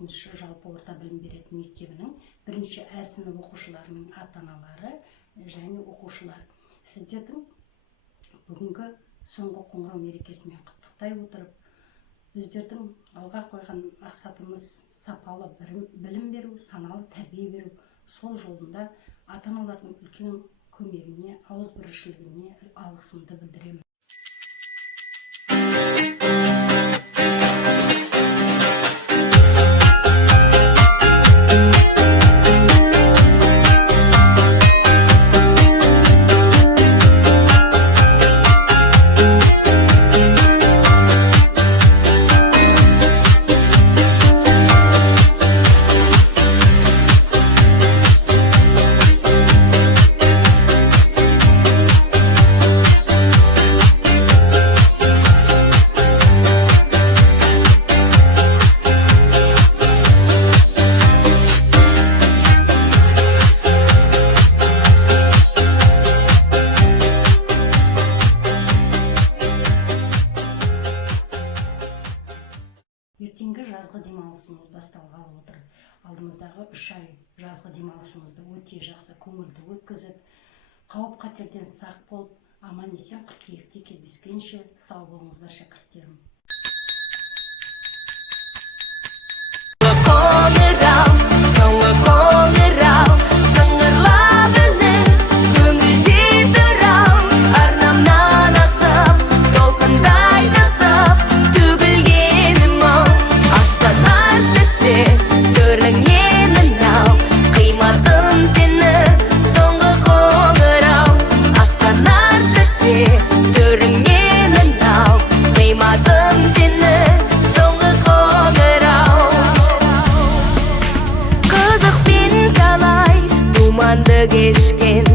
16 жалпы орта білім беретін мектебінің бірінші А сынып оқушыларының ата-аналары және оқушылар. Сіздердің бүгінгі соңғы қоңырау мерекесімен құттықтай отырып, өздердің алға қойған мақсатымыз сапалы білім беру, саналы тәрбие беру. Сол жолында ата-аналардың үлкен көмегіне, ауызбіршілігіне алғысымды білдіремін. Ертеңгі жазғы демалысымыз басталғалы отыр. Алдымыздағы 3 ай жазғы демалысымызды өте жақсы көңілді өткізіп, қауіп-қатерден сақ болып, аман-есен қыркүйекте кездескенше сау болыңыздар шәкірттерім. Geçken